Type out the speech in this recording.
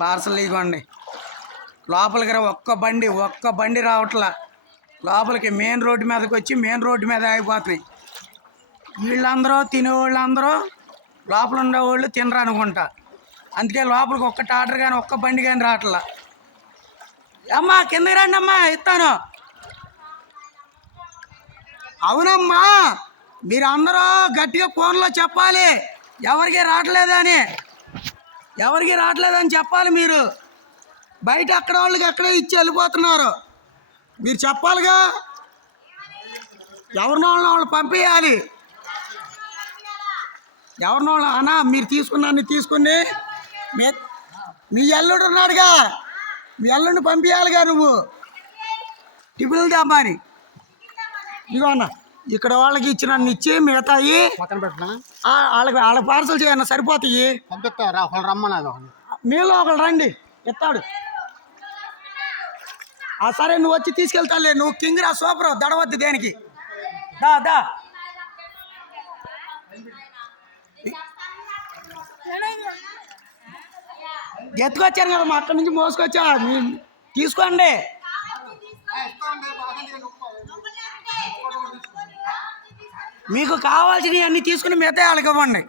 Parcel ఇవ్వండి. లోపలికి ఒక్క బండి రావట్లా. లోపలికి మెయిన్ రోడ్డు మీదకి వచ్చి మెయిన్ రోడ్డు మీద ఆగిపోతున్నాయి. వీళ్ళందరూ తినేవాళ్ళందరూ లోపల ఉండేవాళ్ళు తినరు అనుకుంటా. అందుకే లోపలికి ఒక్క ఆర్డర్ కానీ ఒక్క బండి కానీ రావట్లా. అమ్మా కిందకి రండి అమ్మా, ఇస్తాను. అవునమ్మా, మీరు అందరూ గట్టిగా ఫోన్లో చెప్పాలి ఎవరికి రావట్లేదని చెప్పాలి. మీరు బయట అక్కడ వాళ్ళకి అక్కడే ఇచ్చి వెళ్ళిపోతున్నారు. మీరు చెప్పాలిగా, ఎవరినో వాళ్ళు పంపించాలి. ఎవరినో అన్నా మీరు తీసుకుని మీ అల్లుడు ఉన్నాడుగా, మీ అల్లుడిని పంపించాలిగా. నువ్వు టిఫిన్లు తెమ్మని ఇదిగో అన్న, ఇక్కడ వాళ్ళకి ఇచ్చిన ఇచ్చి మిగతాయి పక్కన పెట్టినా వాళ్ళకి పార్సల్ చేయన్న సరిపోతాయి. రమ్మన్నా మీలో ఒకళ్ళు రండి, ఎత్తాడు. సరే నువ్వు వచ్చి తీసుకెళ్తాలే. నువ్వు కింగ్ రా, సూపర్, దడవద్దు దేనికి. దా ఎత్తుకొచ్చాను కదా మా అక్కడి నుంచి మోసుకొచ్చా. తీసుకోండి. మీకు కావాల్సినవి అన్నీ తీసుకుని మిగతా వాళ్ళకి ఇవ్వండి.